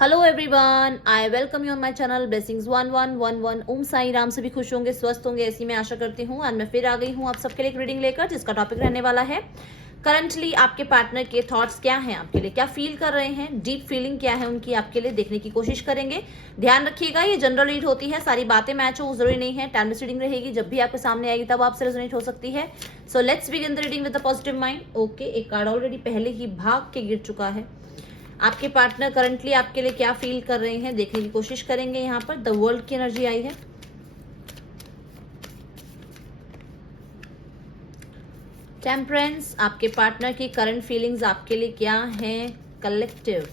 Hello everyone, I welcome you on my channel blessings 1111। ओम साई राम। सभी खुश होंगे, स्वस्थ होंगे, ऐसी मैं आशा करती हूँ। आज मैं फिर आ गई हूँ आप सबके लिए एक रीडिंग लेकर, जिसका टॉपिक रहने वाला है करंटली आपके पार्टनर के थॉट्स क्या हैं आपके लिए, क्या फील कर रहे हैं, डीप फीलिंग क्या है उनकी आपके लिए, देखने की कोशिश करेंगे। ध्यान रखिएगा, ये जनरल रीड होती है, सारी बातें मैच हो जरूरी नहीं है। टाइमलेस रीडिंग रहेगी, जब भी आपके सामने आएगी तब आपसे रेजोनेट हो सकती है। So let's begin the reading with a positive mind. Okay, एक कार्ड ऑलरेडी पहले ही भाग के गिर चुका है। आपके पार्टनर करंटली आपके लिए क्या फील कर रहे हैं देखने की कोशिश करेंगे। यहाँ पर द वर्ल्ड की एनर्जी आई है। टेम्परेंस, आपके पार्टनर की करंट फीलिंग्स आपके लिए क्या हैं। कलेक्टिव।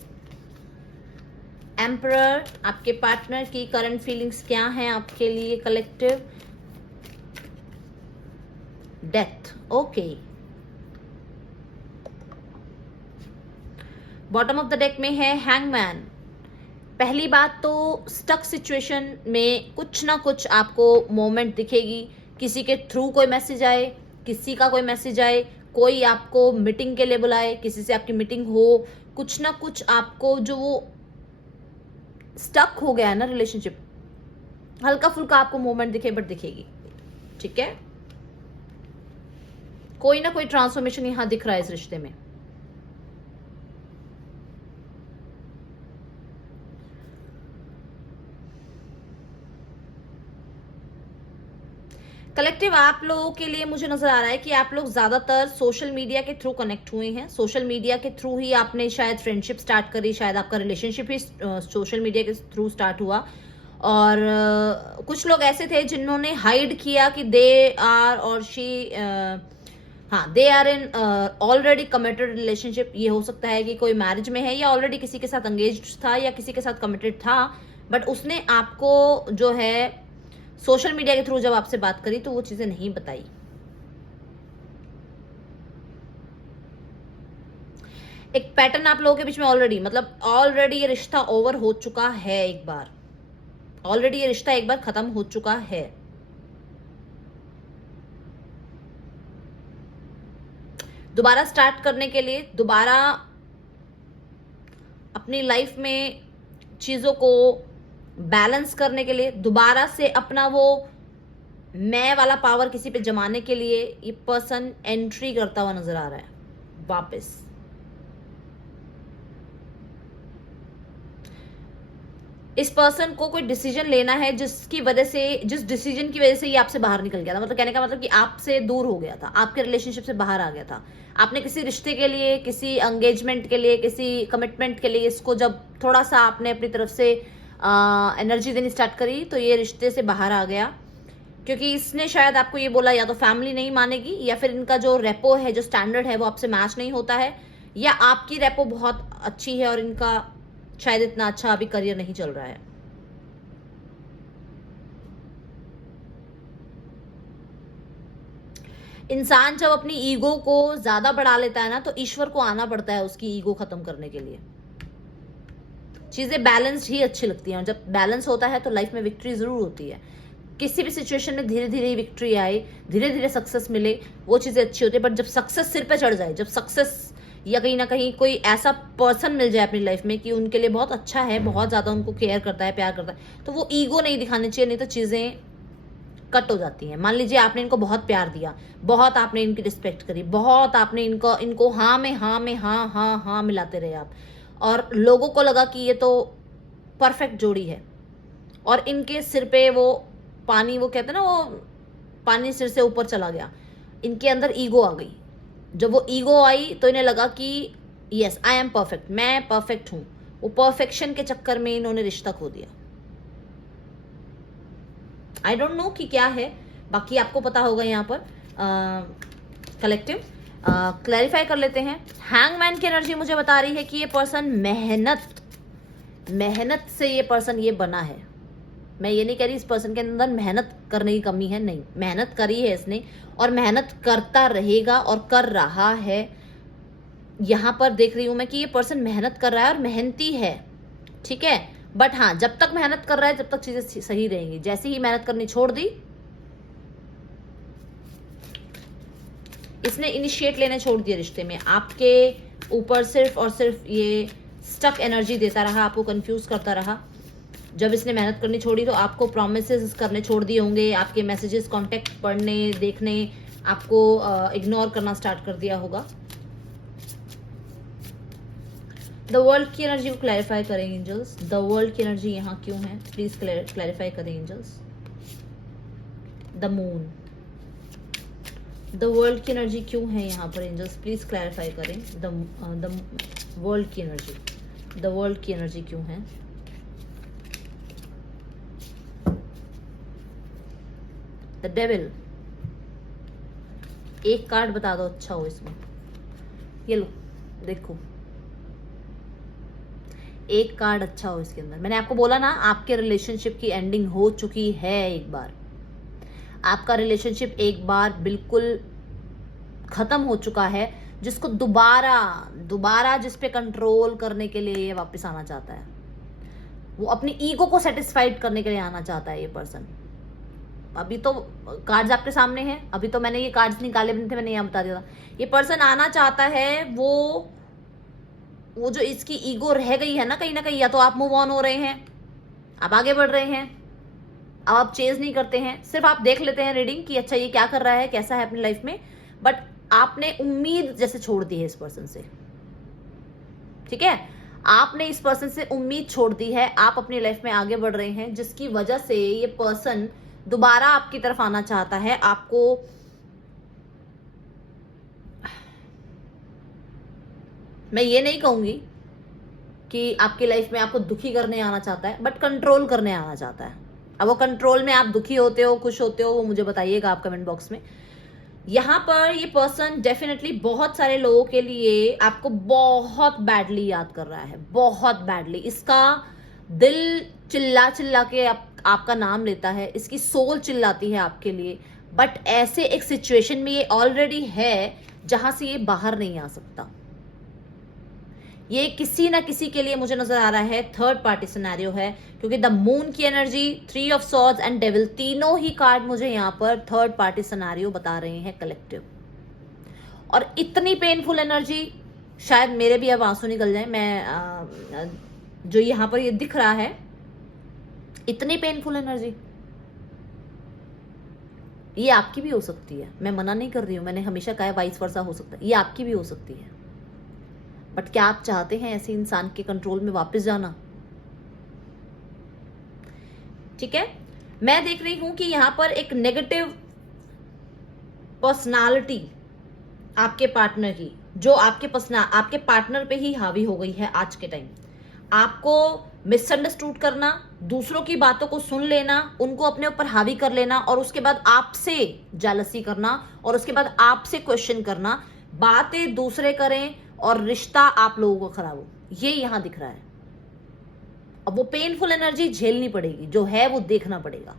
एम्परर, आपके पार्टनर की करंट फीलिंग्स क्या हैं आपके लिए। Collective. Death. Okay, bottom of the deck में है हैंगमैन। पहली बात तो स्टक सिचुएशन में कुछ ना कुछ आपको मोमेंट दिखेगी। किसी के थ्रू कोई मैसेज आए, किसी का कोई मैसेज आए, कोई आपको मीटिंग के लिए बुलाए, किसी से आपकी मीटिंग हो, कुछ ना कुछ आपको जो वो स्टक हो गया है ना रिलेशनशिप, हल्का फुल्का आपको मोमेंट दिखे बट दिखेगी। ठीक है, कोई ना कोई ट्रांसफॉर्मेशन यहां दिख रहा है इस रिश्ते में। कलेक्टिव, आप लोगों के लिए मुझे नजर आ रहा है कि आप लोग ज्यादातर सोशल मीडिया के थ्रू कनेक्ट हुए हैं। सोशल मीडिया के थ्रू ही आपने शायद फ्रेंडशिप स्टार्ट करी, शायद आपका रिलेशनशिप ही सोशल मीडिया के थ्रू स्टार्ट हुआ। और कुछ लोग ऐसे थे जिन्होंने हाइड किया कि दे आर और she they are in already committed relationship. ये हो सकता है कि कोई मैरिज में है या ऑलरेडी किसी के साथ एंगेज था या किसी के साथ कमिटेड था, बट उसने आपको जो है सोशल मीडिया के थ्रू जब आपसे बात करी तो वो चीजें नहीं बताई। एक पैटर्न आप लोगों के बीच में ऑलरेडी ये रिश्ता ओवर हो चुका है एक बार, ऑलरेडी ये रिश्ता एक बार खत्म हो चुका है। दोबारा स्टार्ट करने के लिए, दोबारा अपनी लाइफ में चीजों को बैलेंस करने के लिए, दोबारा से अपना वो मैं वाला पावर किसी पे जमाने के लिए ये पर्सन एंट्री करता हुआ नजर आ रहा है वापस। इस पर्सन को कोई डिसीजन लेना है जिस डिसीजन की वजह से ये आपसे बाहर निकल गया था। मतलब कहने का मतलब कि आपसे दूर हो गया था, आपके रिलेशनशिप से बाहर आ गया था। आपने किसी रिश्ते के लिए, किसी एंगेजमेंट के लिए, किसी कमिटमेंट के लिए इसको जब थोड़ा सा आपने अपनी तरफ से एनर्जी देनी स्टार्ट करी तो ये रिश्ते से बाहर आ गया, क्योंकि इसने शायद आपको ये बोला या तो फैमिली नहीं मानेगी, या फिर इनका जो रेपो है, जो स्टैंडर्ड है वो आपसे मैच नहीं होता है, या आपकी रेपो बहुत अच्छी है और इनका शायद इतना अच्छा अभी करियर नहीं चल रहा है। इंसान जब अपनी ईगो को ज्यादा बढ़ा लेता है ना तो ईश्वर को आना पड़ता है उसकी ईगो खत्म करने के लिए। चीजें बैलेंस्ड ही अच्छी लगती हैं, और जब बैलेंस होता है तो लाइफ में विक्ट्री जरूर होती है। किसी भी सिचुएशन में धीरे धीरे विक्ट्री आए, धीरे धीरे सक्सेस मिले, वो चीजें अच्छी होती है। बट जब सक्सेस सिर पे चढ़ जाए, जब सक्सेस या कहीं ना कहीं कोई ऐसा पर्सन मिल जाए अपनी लाइफ में कि उनके लिए बहुत अच्छा है, बहुत ज्यादा उनको केयर करता है, प्यार करता है, तो वो ईगो नहीं दिखानी चाहिए, नहीं तो चीजें कट हो जाती हैं। मान लीजिए आपने इनको बहुत प्यार दिया, बहुत आपने इनकी रिस्पेक्ट करी, बहुत आपने इनको हाँ में हाँ में हाँ हाँ हाँ मिलाते रहे आप, और लोगों को लगा कि ये तो परफेक्ट जोड़ी है, और इनके सिर पे वो पानी, वो कहते हैं ना, वो पानी सिर से ऊपर चला गया, इनके अंदर ईगो आ गई। जब वो ईगो आई तो इन्हें लगा कि यस आई एम परफेक्ट, मैं परफेक्ट हूं। वो परफेक्शन के चक्कर में इन्होंने रिश्ता खो दिया। आई डोंट नो कि क्या है, बाकी आपको पता होगा। यहाँ पर कलेक्टिव क्लैरिफाई कर लेते हैं। हैंगमैन की एनर्जी मुझे बता रही है कि ये पर्सन मेहनत से ये पर्सन ये बना है। मैं ये नहीं कह रही इस पर्सन के अंदर मेहनत करने की कमी है, नहीं, मेहनत करी है इसने और मेहनत करता रहेगा और कर रहा है। यहां पर देख रही हूं मैं कि ये पर्सन मेहनत कर रहा है और मेहनती है, ठीक है। बट हाँ, जब तक मेहनत कर रहा है जब तक चीजें सही रहेंगी। जैसे ही मेहनत करनी छोड़ दी, इसने इनिशिएट लेने छोड़ दिया रिश्ते में, आपके ऊपर सिर्फ और सिर्फ ये स्टक एनर्जी देता रहा, आपको कंफ्यूज करता रहा। जब इसने मेहनत करनी छोड़ी तो आपको प्रोमिसेस करने छोड़ दिए होंगे, आपके मैसेजेस, कांटेक्ट पढ़ने देखने आपको इग्नोर करना स्टार्ट कर दिया होगा। द वर्ल्ड की एनर्जी को क्लैरिफाई करें एंजल्स। द वर्ल्ड की एनर्जी यहाँ क्यों है, प्लीज क्लैरिफाई करें angels. The moon, the world की एनर्जी क्यों है यहाँ पर एंजल्स, प्लीज क्लैरिफाई करें। द वर्ल्ड की एनर्जी, द वर्ल्ड की एनर्जी क्यों है। द डेविल, एक कार्ड बता दो अच्छा हो इसमें। ये लो देखो, एक कार्ड अच्छा हो इसके अंदर। मैंने आपको बोला ना, आपके रिलेशनशिप की एंडिंग हो चुकी है एक बार। आपका रिलेशनशिप एक बार बिल्कुल खत्म हो चुका है, जिसको दोबारा जिस पे कंट्रोल करने के लिए ये वापस आना चाहता है। वो अपनी ईगो को सेटिस्फाइड करने के लिए आना चाहता है ये पर्सन। अभी तो कार्ड्स आपके सामने हैं, अभी तो मैंने ये कार्ड्स निकाले भी नहीं थे, मैंने यहाँ बता दिया था। ये पर्सन आना चाहता है, वो जो इसकी ईगो रह गई है ना कहीं, या तो आप मूव ऑन हो रहे हैं, आप आगे बढ़ रहे हैं, अब आप चेंज नहीं करते हैं, सिर्फ आप देख लेते हैं रीडिंग कि अच्छा ये क्या कर रहा है, कैसा है अपनी लाइफ में, बट आपने उम्मीद जैसे छोड़ दी है इस पर्सन से। ठीक है, आपने इस पर्सन से उम्मीद छोड़ दी है, आप अपनी लाइफ में आगे बढ़ रहे हैं, जिसकी वजह से ये पर्सन दोबारा आपकी तरफ आना चाहता है। आपको मैं ये नहीं कहूंगी कि आपकी लाइफ में आपको दुखी करने आना चाहता है, बट कंट्रोल करने आना चाहता है। अब वो कंट्रोल में आप दुखी होते हो, खुश होते हो, वो मुझे बताइएगा आप कमेंट बॉक्स में। यहाँ पर ये पर्सन डेफिनेटली बहुत सारे लोगों के लिए आपको बहुत बैडली याद कर रहा है, बहुत बैडली। इसका दिल चिल्ला चिल्ला के आपका नाम लेता है, इसकी सोल चिल्लाती है आपके लिए, बट ऐसे एक सिचुएशन में ये ऑलरेडी है जहां से ये बाहर नहीं आ सकता। ये किसी ना किसी के लिए मुझे नजर आ रहा है थर्ड पार्टी सिनेरियो है, क्योंकि द मून की energy, 3 of swords and devil, तीनों ही कार्ड मुझे यहाँ पर थर्ड पार्टी सिनेरियो बता रहे हैं कलेक्टिव। और इतनी पेनफुल एनर्जी, शायद मेरे भी अब आंसू निकल जाए। मैं जो यहाँ पर ये दिख रहा है, इतनी पेनफुल एनर्जी, ये आपकी भी हो सकती है। मैं मना नहीं कर रही हूं, मैंने हमेशा कहा वाइस वर्सा हो सकता है, ये आपकी भी हो सकती है। बट क्या आप चाहते हैं ऐसे इंसान के कंट्रोल में वापस जाना? ठीक है, मैं देख रही हूं कि यहां पर एक नेगेटिव पर्सनालिटी आपके पार्टनर की, जो आपके पार्टनर पे ही हावी हो गई है आज के टाइम। आपको मिसअंडरस्टूड करना, दूसरों की बातों को सुन लेना, उनको अपने ऊपर हावी कर लेना, और उसके बाद आपसे जेलसी करना, और उसके बाद आपसे क्वेश्चन करना, बातें दूसरे करें और रिश्ता आप लोगों को खराब हो, ये यहां दिख रहा है। अब वो पेनफुल एनर्जी झेलनी पड़ेगी, जो है वो देखना पड़ेगा।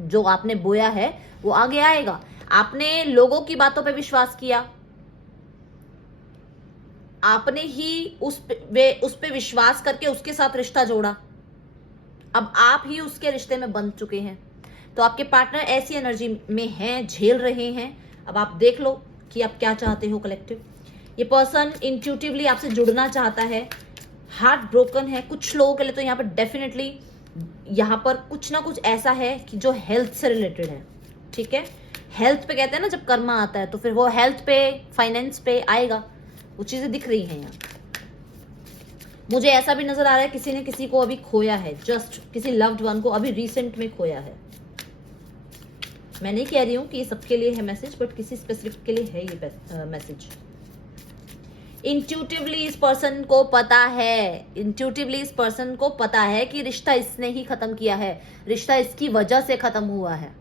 जो आपने बोया है वो आगे आएगा। आपने लोगों की बातों पे विश्वास किया, आपने ही उस पे विश्वास करके उसके साथ रिश्ता जोड़ा, अब आप ही उसके रिश्ते में बंध चुके हैं। तो आपके पार्टनर ऐसी एनर्जी में हैं, झेल रहे हैं। अब आप देख लो कि आप क्या चाहते हो कलेक्टिव। ये पर्सन इंट्यूटिवली आपसे जुड़ना चाहता है, हार्ट ब्रोकन है। कुछ लोगों के लिए तो यहाँ पर डेफिनेटली यहाँ पर कुछ ना कुछ ऐसा है कि जो हेल्थ से रिलेटेड है। ठीक है, हेल्थ पे कहते हैं ना, जब कर्मा आता है तो फिर वो हेल्थ पे, फाइनेंस पे आएगा। वो चीजें दिख रही हैं यहाँ। मुझे ऐसा भी नजर आ रहा है किसी ने किसी को अभी खोया है, जस्ट किसी लव्ड वन को अभी रिसेंट में खोया है। मैं नहीं कह रही हूँ कि ये सबके लिए है मैसेज, बट किसी स्पेसिफिक के लिए है ये मैसेज। इंट्यूटिवली इस पर्सन को पता है, इंट्यूटिवली इस पर्सन को पता है कि रिश्ता इसने ही खत्म किया है, रिश्ता इसकी वजह से खत्म हुआ है।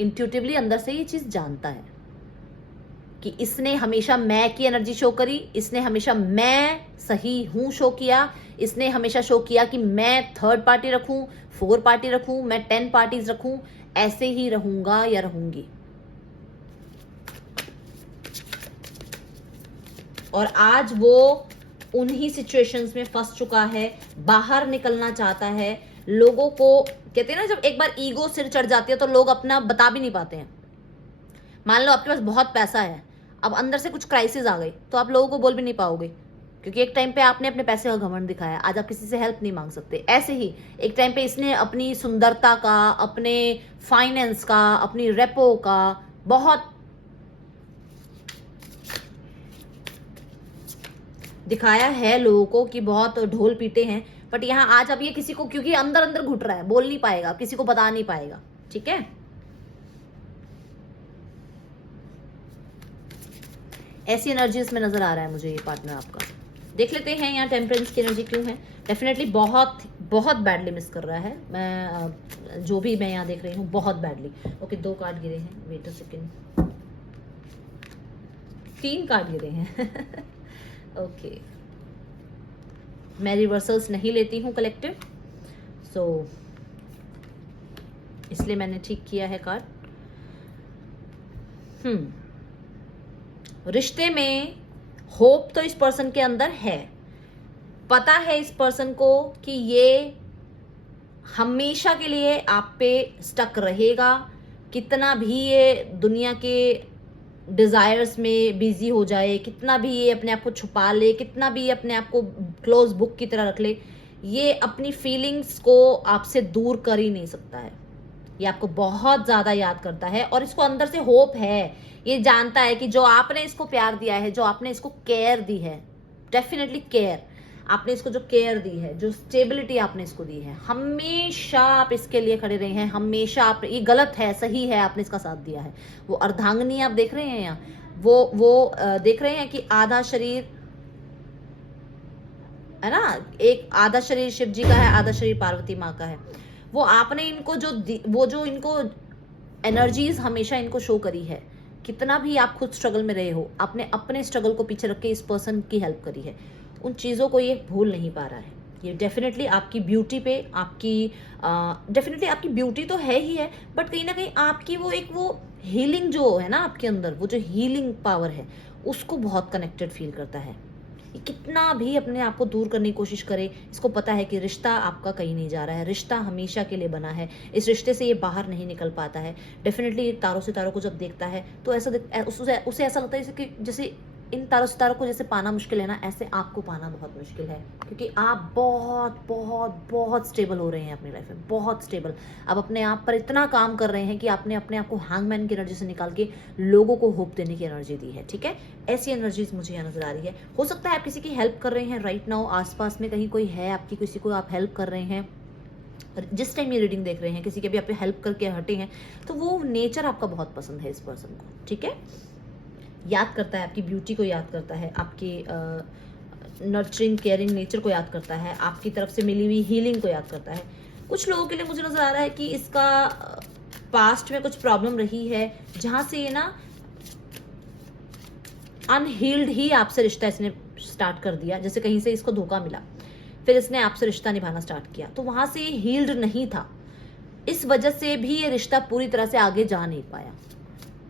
इंट्यूटिवली अंदर से ये चीज जानता है कि इसने हमेशा मैं की एनर्जी शो करी, इसने हमेशा मैं सही हूं शो किया, इसने हमेशा शो किया कि मैं थर्ड पार्टी रखूं, 4 पार्टी रखूं, मैं 10 पार्टीज रखूं, ऐसे ही रहूंगा या रहूंगी। और आज वो उन्हीं सिचुएशंस में फंस चुका है, बाहर निकलना चाहता है। लोगों को कहते हैं ना, जब एक बार ईगो सिर चढ़ जाती है तो लोग अपना बता भी नहीं पाते हैं। मान लो आपके पास बहुत पैसा है, अब अंदर से कुछ क्राइसिस आ गई तो आप लोगों को बोल भी नहीं पाओगे, क्योंकि एक टाइम पे आपने अपने पैसे का घमंड दिखाया, आज आप किसी से हेल्प नहीं मांग सकते। ऐसे ही एक टाइम पे इसने अपनी सुंदरता का, अपने फाइनेंस का, अपनी रेपो का बहुत दिखाया है लोगों को कि बहुत ढोल पीटे हैं, बट यहाँ आज अब ये किसी को, क्योंकि अंदर अंदर घुट रहा है, बोल नहीं पाएगा, किसी को बता नहीं पाएगा, ठीक है। ऐसी एनर्जी इसमें नजर आ रहा है मुझे, ये पार्टनर आपका। देख लेते हैं यहाँ टेम्परेंस की एनर्जी क्यों है। डेफिनेटली बहुत बहुत बैडली मिस कर रहा है, मैं जो भी मैं यहाँ देख रही हूँ बहुत बैडली। ओके, 2 कार्ड गिरे हैं, वेट अ सेकेंड, 3 कार्ड गिरे हैं। ओके, मैं रिवर्सल्स नहीं लेती हूँ कलेक्टिव, सो इसलिए मैंने ठीक किया है कार्ड। रिश्ते में होप तो इस पर्सन के अंदर है, पता है इस पर्सन को कि ये हमेशा के लिए आप पे स्टक रहेगा, कितना भी ये दुनिया के डिजायर्स में बिजी हो जाए, कितना भी ये अपने आप को छुपा ले, कितना भी ये अपने आप को क्लोज बुक की तरह रख ले, ये अपनी फीलिंग्स को आपसे दूर कर ही नहीं सकता है। ये आपको बहुत ज्यादा याद करता है और इसको अंदर से होप है, ये जानता है कि जो आपने इसको प्यार दिया है, जो आपने इसको केयर दी है, डेफिनेटली केयर, आपने इसको जो केयर दी है, जो स्टेबिलिटी आपने इसको दी है, हमेशा आप इसके लिए खड़े रहे हैं, हमेशा आप, ये गलत है सही है, आपने इसका साथ दिया है। वो अर्धांगिनी आप देख रहे हैं यहाँ, वो देख रहे हैं कि आधा शरीर है ना, एक आधा शरीर शिव जी का है, आधा शरीर पार्वती माँ का है। वो आपने इनको जो इनको एनर्जीज हमेशा इनको शो करी है, कितना भी आप खुद स्ट्रगल में रहे हो, आपने अपने स्ट्रगल को पीछे रख के इस पर्सन की हेल्प करी है, उन चीज़ों को ये भूल नहीं पा रहा है। ये डेफिनेटली आपकी ब्यूटी पे, आपकी डेफिनेटली आपकी ब्यूटी तो है ही है, बट कहीं ना कहीं आपकी वो हीलिंग जो है ना आपके अंदर, वो जो हीलिंग पावर है, उसको बहुत कनेक्टेड फील करता है। ये कितना भी अपने आप को दूर करने की कोशिश करे, इसको पता है कि रिश्ता आपका कहीं नहीं जा रहा है, रिश्ता हमेशा के लिए बना है, इस रिश्ते से ये बाहर नहीं निकल पाता है। डेफिनेटली तारों सितारों को जब देखता है तो उसे ऐसा लगता है कि जैसे इन तारों सितारों को जैसे पाना मुश्किल है ना, ऐसे आपको पाना बहुत मुश्किल है, क्योंकि आप बहुत बहुत बहुत स्टेबल हो रहे हैं अपनी लाइफ में, बहुत स्टेबल। आप अपने आप पर इतना काम कर रहे हैं कि आपने अपने आप को हैंगमैन की एनर्जी से निकाल के लोगों को होप देने की एनर्जी दी है, ठीक है। ऐसी एनर्जीज मुझे यहाँ नजर आ रही है। हो सकता है आप किसी की हेल्प कर रहे हैं राइट नाउ, आसपास में कहीं कोई है आपकी, किसी को आप हेल्प कर रहे हैं, जिस टाइम ये रीडिंग देख रहे हैं किसी के भी आप हेल्प करके हटे हैं, तो वो नेचर आपका बहुत पसंद है इस पर्सन को, ठीक है। याद करता है, आपकी ब्यूटी को याद करता है, आपकी नर्चरिंग केयरिंग नेचर को याद करता है, आपकी तरफ से मिली हुई हीलिंग को याद करता है। कुछ लोगों के लिए मुझे नजर आ रहा है कि इसका पास्ट में कुछ प्रॉब्लम रही है, जहां से ये ना अनहील्ड ही आपसे रिश्ता इसने स्टार्ट कर दिया, जैसे कहीं से इसको धोखा मिला, फिर इसने आपसे रिश्ता निभाना स्टार्ट किया, तो वहां से ये हील्ड नहीं था, इस वजह से भी ये रिश्ता पूरी तरह से आगे जा नहीं पाया,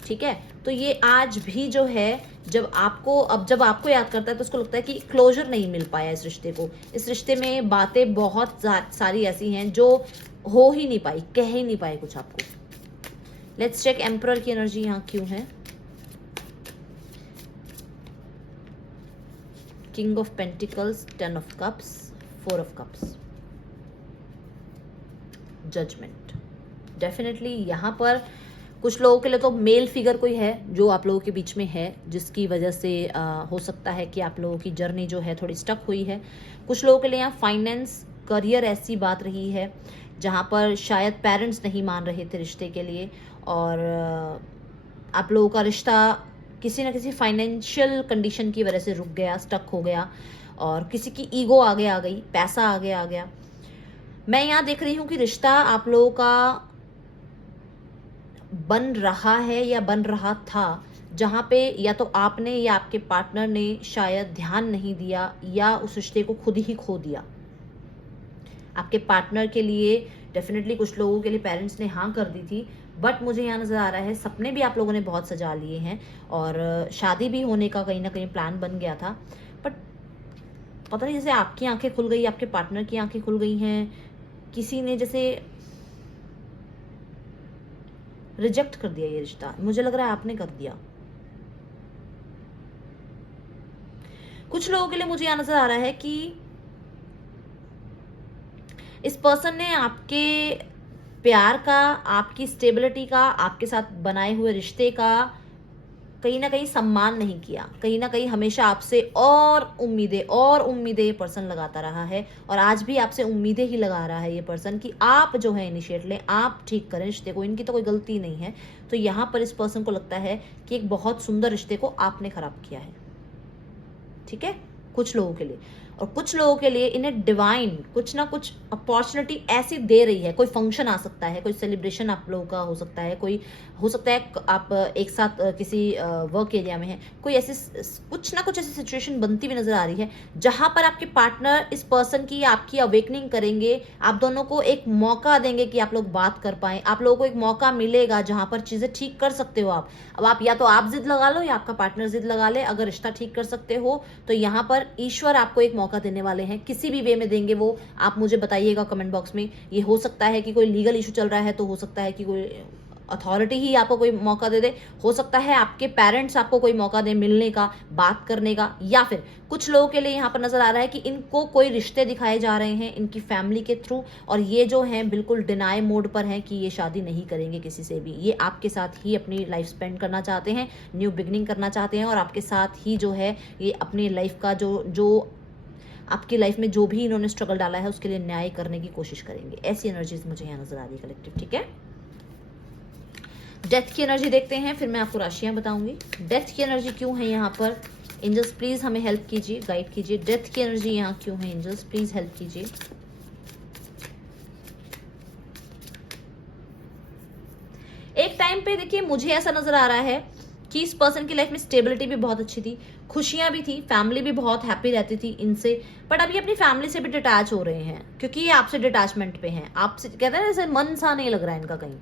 ठीक है। तो ये आज भी जो है, जब आपको याद करता है तो उसको लगता है कि क्लोजर नहीं मिल पाया इस रिश्ते को, इस रिश्ते में बातें बहुत सारी ऐसी हैं जो हो ही नहीं पाई, कह ही नहीं पाए कुछ आपको। लेट्स चेक एम्परर की एनर्जी यहाँ क्यों है। King of pentacles, 10 of cups, 4 of cups, judgement. Definitely यहाँ पर कुछ लोगों के लिए तो मेल फिगर कोई है जो आप लोगों के बीच में है, जिसकी वजह से हो सकता है कि आप लोगों की जर्नी जो है थोड़ी स्टक हुई है। कुछ लोगों के लिए यहाँ फाइनेंस, करियर ऐसी बात रही है जहाँ पर शायद पेरेंट्स नहीं मान रहे थे रिश्ते के लिए, और आप लोगों का रिश्ता किसी न किसी फाइनेंशियल कंडीशन की वजह से रुक गया, स्टक हो गया, और किसी की ईगो आगे आ गई, पैसा आगे आ गया। मैं यहाँ देख रही हूँ कि रिश्ता आप लोगों का बन रहा है या बन रहा था, जहाँ पे या तो आपने या आपके पार्टनर ने शायद ध्यान नहीं दिया या उस रिश्ते को खुद ही खो दिया। आपके पार्टनर के लिए डेफिनेटली कुछ लोगों के लिए पेरेंट्स ने हाँ कर दी थी, बट मुझे यहाँ नज़र आ रहा है सपने भी आप लोगों ने बहुत सजा लिए हैं और शादी भी होने का कहीं ना कहीं प्लान बन गया था, बट पता नहीं, जैसे आपकी आंखें खुल गई, आपके पार्टनर की आंखें खुल गई हैं, किसी ने जैसे रिजेक्ट कर दिया ये रिश्ता। मुझे लग रहा है आपने कर दिया, कुछ लोगों के लिए मुझे यहाँ नजर आ रहा है कि इस पर्सन ने आपके प्यार का, आपकी स्टेबिलिटी का, आपके साथ बनाए हुए रिश्ते का कहीं ना कहीं सम्मान नहीं किया। कहीं ना कहीं हमेशा आपसे और उम्मीदें ये पर्सन लगाता रहा है, और आज भी आपसे उम्मीदें ही लगा रहा है ये पर्सन कि आप जो है इनिशिएट लें, आप ठीक करें रिश्ते को। इनकी तो कोई गलती नहीं है। तो यहाँ पर इस पर्सन को लगता है कि एक बहुत सुंदर रिश्ते को आपने खराब किया है। ठीक है, कुछ लोगों के लिए। और कुछ लोगों के लिए इन्हें डिवाइन कुछ ना कुछ अपॉर्चुनिटी ऐसी दे रही है। कोई फंक्शन आ सकता है, कोई सेलिब्रेशन आप लोगों का हो सकता है, कोई हो सकता है आप एक साथ किसी वर्क एरिया में हैं, कोई ऐसी कुछ ना कुछ ऐसी सिचुएशन बनती हुई नजर आ रही है जहां पर आपके पार्टनर इस पर्सन की आपकी अवेकनिंग करेंगे। आप दोनों को एक मौका देंगे कि आप लोग बात कर पाए। आप लोगों को एक मौका मिलेगा जहां पर चीजें ठीक कर सकते हो आप। अब आप या तो आप जिद लगा लो या आपका पार्टनर जिद लगा ले। अगर रिश्ता ठीक कर सकते हो तो यहाँ पर ईश्वर आपको एक मौका देने वाले हैं। किसी भी वे में देंगे वो आप मुझे बताइएगा कमेंट बॉक्स में। ये हो सकता है कि कोई लीगल इशू चल रहा है, तो हो सकता है कि कोई अथॉरिटी ही आपको कोई मौका दे दे, हो सकता है आपके पेरेंट्स आपको कोई मौका दे मिलने का, बात करने का, या फिर कुछ लोगों के लिए यहाँ पर नजर आ रहा है कि इनको कोई रिश्ते दिखाए जा रहे हैं इनकी फैमिली के थ्रू, और ये जो हैं बिल्कुल डिनाई मोड पर हैं कि ये शादी नहीं करेंगे किसी से भी। ये आपके साथ ही अपनी लाइफ स्पेंड करना चाहते हैं, न्यू बिगनिंग करना चाहते हैं, और आपके साथ ही जो है ये अपनी लाइफ का जो आपकी लाइफ में जो भी इन्होंने स्ट्रगल डाला है उसके लिए न्याय करने की कोशिश करेंगे। ऐसी एनर्जीज मुझे यहाँ नजर आ रही है कलेक्टिव। ठीक है, डेथ की एनर्जी देखते हैं, फिर मैं आपको राशियां बताऊंगी। डेथ की एनर्जी क्यों है यहाँ पर? एंजल्स प्लीज हमें हेल्प कीजिए, गाइड कीजिए। डेथ की एनर्जी यहाँ क्यों है? एंजल्स प्लीज हेल्प कीजिए। एक टाइम पे देखिए मुझे ऐसा नजर आ रहा है कि इस पर्सन की लाइफ में स्टेबिलिटी भी बहुत अच्छी थी, खुशियां भी थी, फैमिली भी बहुत हैप्पी रहती थी इनसे, बट अभी अपनी फैमिली से भी डिटैच हो रहे हैं क्योंकि ये आपसे डिटैचमेंट पे हैं। आपसे कहते हैं जैसे मन सा नहीं लग रहा है इनका कहीं।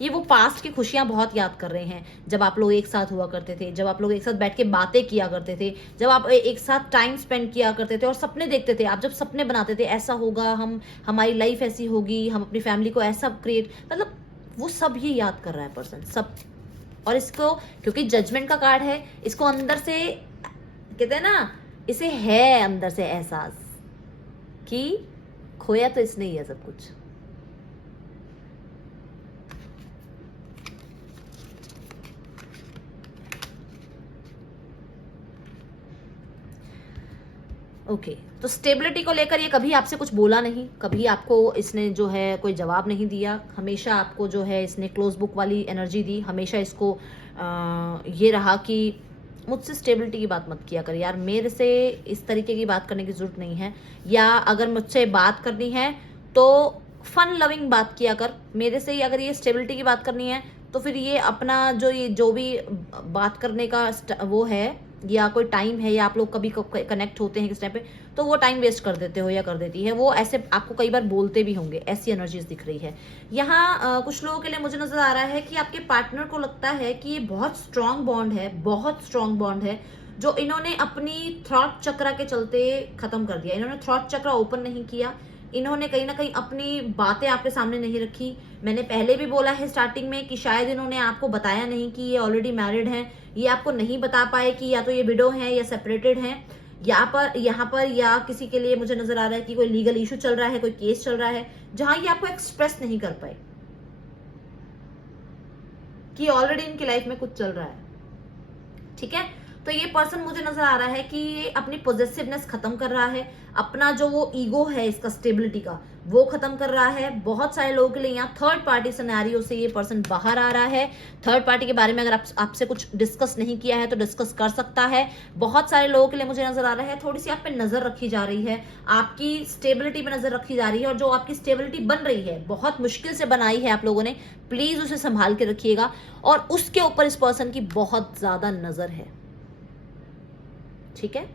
ये वो पास्ट की खुशियां बहुत याद कर रहे हैं, जब आप लोग एक साथ हुआ करते थे, जब आप लोग एक साथ बैठ के बातें किया करते थे, जब आप एक साथ टाइम स्पेंड किया करते थे और सपने देखते थे। आप जब सपने बनाते थे ऐसा होगा, हमारी लाइफ ऐसी होगी, हम अपनी फैमिली को ऐसा क्रिएट, मतलब वो सब ही याद कर रहा है पर्सन, सब। और इसको क्योंकि जजमेंट का कार्ड है, इसको अंदर से कहते हैं ना, इसे है अंदर से एहसास कि खोया तो इसने ही है सब कुछ। ओके, तो स्टेबिलिटी को लेकर ये कभी आपसे कुछ बोला नहीं, कभी आपको इसने जो है कोई जवाब नहीं दिया। हमेशा आपको जो है इसने क्लोज बुक वाली एनर्जी दी। हमेशा इसको ये रहा कि मुझसे स्टेबिलिटी की बात मत किया कर यार, मेरे से इस तरीके की बात करने की जरूरत नहीं है, या अगर मुझसे बात करनी है तो फन लविंग बात किया कर। मेरे से ही अगर ये स्टेबिलिटी की बात करनी है तो फिर ये अपना जो भी बात करने का वो है, या कोई टाइम है, या आप लोग कभी कनेक्ट होते हैं किस टाइम पे, तो वो टाइम वेस्ट कर देते हो या कर देती है वो। ऐसे आपको कई बार बोलते भी होंगे, ऐसी एनर्जीज दिख रही है यहाँ। कुछ लोगों के लिए मुझे नजर आ रहा है कि आपके पार्टनर को लगता है कि ये बहुत स्ट्रांग बॉन्ड है, बहुत स्ट्रांग बॉन्ड है, जो इन्होंने अपनी थॉट चक्र के चलते खत्म कर दिया। इन्होंने थॉट चक्र ओपन नहीं किया, इन्होंने कहीं ना कहीं अपनी बातें आपके सामने नहीं रखी। मैंने पहले भी बोला है स्टार्टिंग में कि शायद इन्होंने आपको बताया नहीं कि ये ऑलरेडी मैरिड हैं। ये आपको नहीं बता पाए कि या तो ये विडो हैं या सेपरेटेड हैं। यहाँ पर या किसी के लिए मुझे नजर आ रहा है कि कोई लीगल इशू चल रहा है, कोई केस चल रहा है, जहां ये आपको एक्सप्रेस नहीं कर पाए कि ऑलरेडी इनकी लाइफ में कुछ चल रहा है। ठीक है, तो ये पर्सन मुझे नजर आ रहा है कि ये अपनी पॉजिटिवनेस खत्म कर रहा है, अपना जो वो ईगो है इसका स्टेबिलिटी का, वो खत्म कर रहा है। बहुत सारे लोगों के लिए यहाँ थर्ड पार्टी सिनेरियो से ये पर्सन बाहर आ रहा है। थर्ड पार्टी के बारे में अगर आपसे कुछ डिस्कस नहीं किया है तो डिस्कस कर सकता है। बहुत सारे लोगों के लिए मुझे नजर आ रहा है थोड़ी सी आप पे नजर रखी जा रही है, आपकी स्टेबिलिटी पे नजर रखी जा रही है, और जो आपकी स्टेबिलिटी बन रही है बहुत मुश्किल से बनाई है आप लोगों ने, प्लीज उसे संभाल के रखिएगा। और उसके ऊपर इस पर्सन की बहुत ज्यादा नजर है। ठीक है,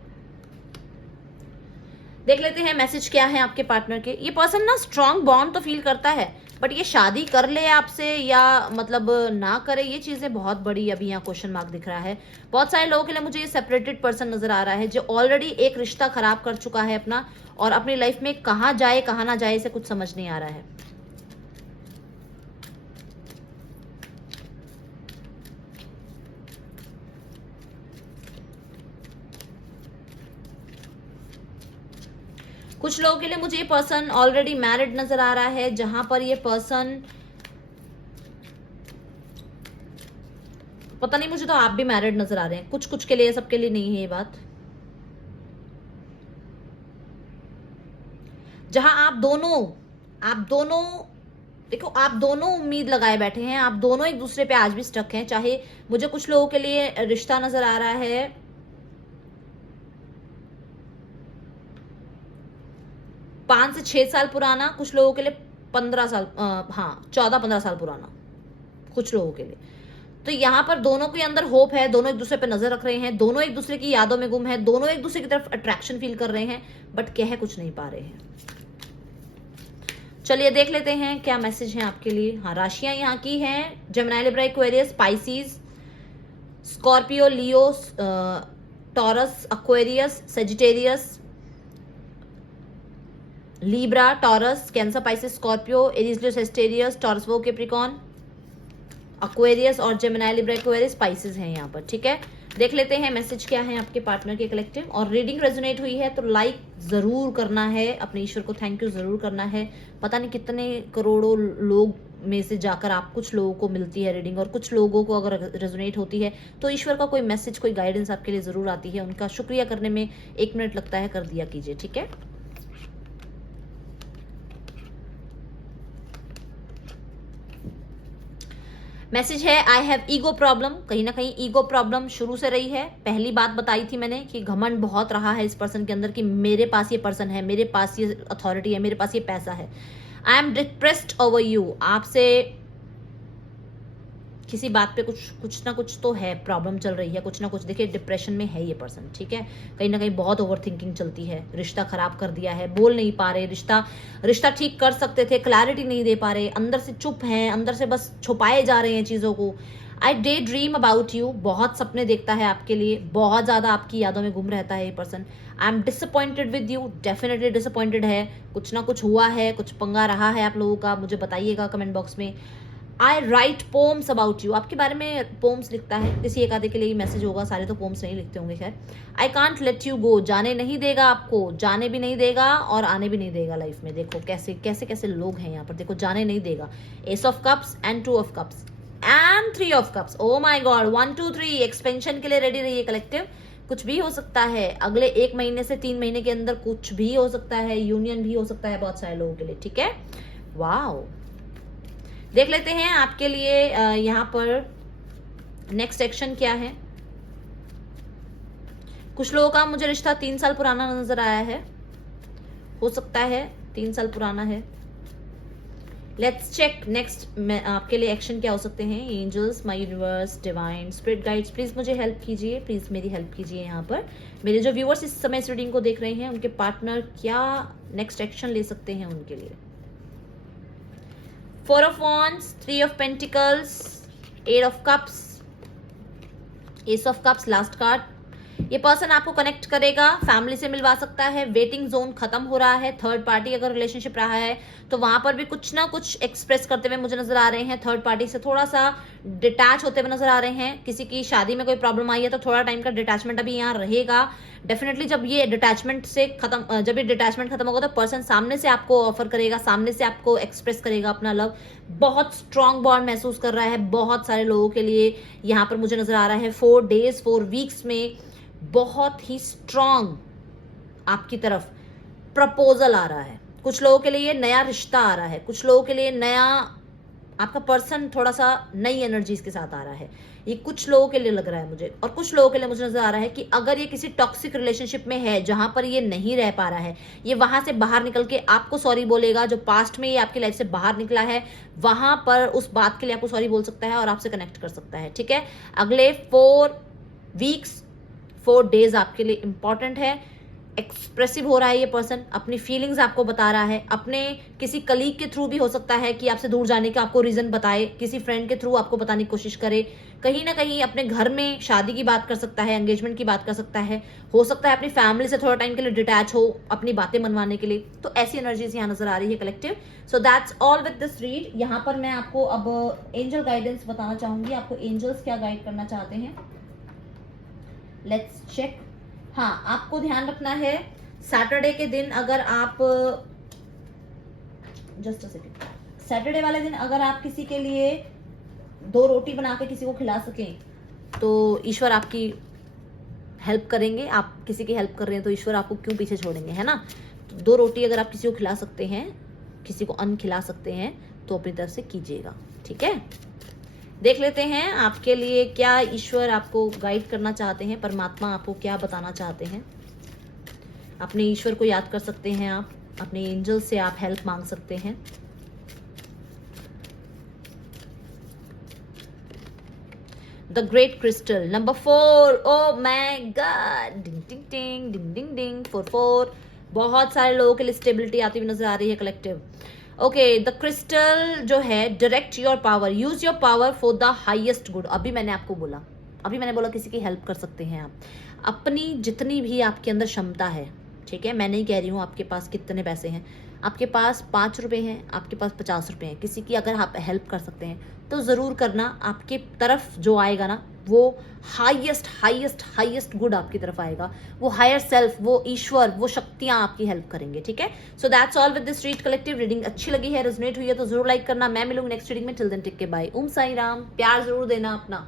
देख लेते हैं मैसेज क्या है आपके पार्टनर के। ये पर्सन ना स्ट्रांग बॉन्ड तो फील करता है, बट ये शादी कर ले आपसे या मतलब ना करे, ये चीजें बहुत बड़ी अभी यहाँ क्वेश्चन मार्क दिख रहा है। बहुत सारे लोगों के लिए मुझे ये सेपरेटेड पर्सन नजर आ रहा है जो ऑलरेडी एक रिश्ता खराब कर चुका है अपना, और अपनी लाइफ में कहाँ जाए कहाँ ना जाए इसे कुछ समझ नहीं आ रहा है। कुछ लोगों के लिए मुझे ये पर्सन ऑलरेडी मैरिड नजर आ रहा है, जहां पर ये पर्सन, पता नहीं, मुझे तो आप भी मैरिड नजर आ रहे हैं। कुछ कुछ के लिए, सबके लिए नहीं है ये बात। जहां आप दोनों देखो, आप दोनों उम्मीद लगाए बैठे हैं, आप दोनों एक दूसरे पे आज भी स्टक हैं। चाहे मुझे कुछ लोगों के लिए रिश्ता नजर आ रहा है 5 से 6 साल पुराना, कुछ लोगों के लिए 15 साल, हाँ 14-15 साल पुराना कुछ लोगों के लिए। तो यहाँ पर दोनों के अंदर होप है, दोनों एक दूसरे पे नजर रख रहे हैं, दोनों एक दूसरे की यादों में गुम है, दोनों एक दूसरे की तरफ अट्रैक्शन फील कर रहे हैं, बट कह कुछ नहीं पा रहे हैं। चलिए देख लेते हैं क्या मैसेज है आपके लिए। हाँ, राशियां यहाँ की हैं Gemini, Libra, Aquarius, Pisces, Scorpio, Leo, Taurus, Aquarius, Sagittarius, Libra, Taurus, Cancer, Pisces, Scorpio, Aries, Leo, Sagittarius, Taurus, वो, कैप्रिकॉर्न, एक्वेरियस और जेमिनी, लिब्रा, एक्वेरियस, स्पाइसेस हैं यहाँ पर। ठीक है, देख लेते हैं मैसेज क्या है आपके पार्टनर के कलेक्टिव। और रीडिंग रेजोनेट हुई है तो लाइक जरूर करना है, अपने ईश्वर को थैंक यू जरूर करना है। पता नहीं कितने करोड़ों लोग में से जाकर आप कुछ लोगों को मिलती है रीडिंग, और कुछ लोगों को अगर रेजोनेट होती है तो ईश्वर का कोई मैसेज, कोई गाइडेंस आपके लिए जरूर आती है। उनका शुक्रिया करने में 1 मिनट लगता है, कर दिया कीजिए। ठीक है, मैसेज है आई हैव ईगो प्रॉब्लम। कहीं ना कहीं ईगो प्रॉब्लम शुरू से रही है। पहली बात बताई थी मैंने कि घमंड बहुत रहा है इस पर्सन के अंदर कि मेरे पास ये पर्सन है, मेरे पास ये अथॉरिटी है, मेरे पास ये पैसा है। I am depressed over you. आपसे किसी बात पे कुछ ना कुछ तो है, प्रॉब्लम चल रही है, कुछ ना कुछ। देखिए डिप्रेशन में है ये पर्सन। ठीक है, कहीं ना कहीं बहुत ओवर थिंकिंग चलती है, रिश्ता खराब कर दिया है, बोल नहीं पा रहे, रिश्ता ठीक कर सकते थे, क्लैरिटी नहीं दे पा रहे, अंदर से चुप हैं, अंदर से बस छुपाए जा रहे हैं चीज़ों को। आई डे ड्रीम अबाउट यू। बहुत सपने देखता है आपके लिए, बहुत ज़्यादा आपकी यादों में गुम रहता है ये person. I am disappointed with you. Definitely disappointed है, कुछ ना कुछ हुआ है, कुछ पंगा रहा है आप लोगों का, मुझे बताइएगा कमेंट बॉक्स में। आई राइट पोम्स अबाउट यू। आपके बारे में पोम्स लिखता है, किसी एक आधे के लिए मैसेज होगा, सारे तो पोम्स नहीं लिखते होंगे। खैर, I can't let you go. जाने नहीं देगा आपको, जाने भी नहीं देगा और आने भी नहीं देगा लाइफ में। देखो कैसे कैसे कैसे लोग हैं यहाँ पर, देखो जाने नहीं देगा। Ace of cups and 2 of cups and 3 of cups. Oh my god, 1 2 3 expansion के लिए रेडी रहिए कलेक्टिव। कुछ भी हो सकता है अगले 1 महीने से 3 महीने के अंदर, कुछ भी हो सकता है, यूनियन भी हो सकता है बहुत सारे लोगों के लिए। ठीक है, वाओ। देख लेते हैं आपके लिए यहाँ पर नेक्स्ट एक्शन क्या है। कुछ लोगों का मुझे रिश्ता 3 साल पुराना नजर आया है, हो सकता है 3 साल पुराना है। लेट्स चेक नेक्स्ट आपके लिए एक्शन क्या हो सकते हैं। Angels, my universe, divine, spirit guides, please मुझे हेल्प कीजिए, प्लीज मेरी हेल्प कीजिए। यहाँ पर मेरे जो व्यूअर्स इस समय इस रीडिंग को देख रहे हैं, उनके पार्टनर क्या नेक्स्ट एक्शन ले सकते हैं उनके लिए। 4 of Wands, 3 of Pentacles, 8 of Cups, Ace of Cups, last card. ये पर्सन आपको कनेक्ट करेगा, फैमिली से मिलवा सकता है, वेटिंग जोन खत्म हो रहा है। थर्ड पार्टी अगर रिलेशनशिप रहा है तो वहां पर भी कुछ ना कुछ एक्सप्रेस करते हुए मुझे नजर आ रहे हैं। थर्ड पार्टी से थोड़ा सा डिटैच होते हुए नजर आ रहे हैं। किसी की शादी में कोई प्रॉब्लम आई है तो थोड़ा टाइम का डिटैचमेंट अभी यहाँ रहेगा। डेफिनेटली जब ये डिटैचमेंट खत्म होगा तो पर्सन सामने से आपको ऑफर करेगा, सामने से आपको एक्सप्रेस करेगा अपना लव। बहुत स्ट्रॉन्ग बॉन्ड महसूस कर रहा है बहुत सारे लोगों के लिए। यहाँ पर मुझे नजर आ रहा है 4 days 4 weeks में बहुत ही स्ट्रॉन्ग आपकी तरफ प्रपोजल आ रहा है। कुछ लोगों के लिए नया रिश्ता आ रहा है, कुछ लोगों के लिए नया आपका पर्सन थोड़ा सा नई एनर्जीज के साथ आ रहा है। ये कुछ लोगों के लिए लग रहा है मुझे, और कुछ लोगों के लिए मुझे नजर आ रहा है कि अगर ये किसी टॉक्सिक रिलेशनशिप में है जहां पर ये नहीं रह पा रहा है, ये वहां से बाहर निकल के आपको सॉरी बोलेगा। जो पास्ट में ये आपकी लाइफ से बाहर निकला है वहां पर उस बात के लिए आपको सॉरी बोल सकता है और आपसे कनेक्ट कर सकता है। ठीक है, अगले 4 weeks 4 days आपके लिए इंपॉर्टेंट है। एक्सप्रेसिव हो रहा है ये पर्सन, अपनी फीलिंग्स आपको बता रहा है। अपने किसी कलीग के थ्रू भी हो सकता है कि आपसे दूर जाने का आपको रीजन बताए, किसी फ्रेंड के थ्रू आपको बताने की कोशिश करे। कहीं ना कहीं अपने घर में शादी की बात कर सकता है, एंगेजमेंट की बात कर सकता है। हो सकता है अपनी फैमिली से थोड़ा टाइम के लिए डिटैच हो अपनी बातें मनवाने के लिए। तो ऐसी एनर्जीज यहाँ नजर आ रही है collective. So that's all with this read. यहाँ पर मैं आपको अब एंजल गाइडेंस बताना चाहूंगी, आपको एंजल्स क्या गाइड करना चाहते हैं। Let's check. हाँ, आपको ध्यान रखना है सैटरडे के दिन अगर आप, जस्ट अ सेकेंड, सैटरडे वाले दिन अगर आप किसी के लिए 2 रोटी बना के किसी को खिला सकें तो ईश्वर आपकी हेल्प करेंगे। आप किसी की हेल्प कर रहे हैं तो ईश्वर आपको क्यों पीछे छोड़ेंगे, है ना। तो 2 रोटी अगर आप किसी को खिला सकते हैं, किसी को अन्न खिला सकते हैं तो अपनी तरफ से कीजिएगा, ठीक है। देख लेते हैं आपके लिए क्या ईश्वर आपको गाइड करना चाहते हैं, परमात्मा आपको क्या बताना चाहते हैं। अपने ईश्वर को याद कर सकते हैं आप, अपने एंजल से आप हेल्प मांग सकते हैं। The great crystal number 4, oh my God, ding ding ding ding ding ding, 4 बहुत सारे लोगों के लिए स्टेबिलिटी आती हुई नजर आ रही है कलेक्टिव। ओके, द क्रिस्टल जो है, direct your power, use your power for the highest good. अभी मैंने बोला किसी की हेल्प कर सकते हैं आप, अपनी जितनी भी आपके अंदर क्षमता है, ठीक है। मैं नहीं कह रही हूँ आपके पास कितने पैसे हैं, आपके पास 5 रुपए हैं, आपके पास 50 रुपए हैं, किसी की अगर आप हेल्प कर सकते हैं तो ज़रूर करना। आपके तरफ जो आएगा ना वो हाईएस्ट गुड आपकी तरफ आएगा, वो हायर सेल्फ, वो ईश्वर, वो शक्तियां आपकी हेल्प करेंगे, ठीक है। So that's all with this read collective. Reading अच्छी लगी है, रेजोनेट हुई है तो जरूर लाइक करना। मैं मिलूंगी नेक्स्ट रीडिंग में, टिल देन टेक के बाय। ओम साई राम, प्यार जरूर देना अपना।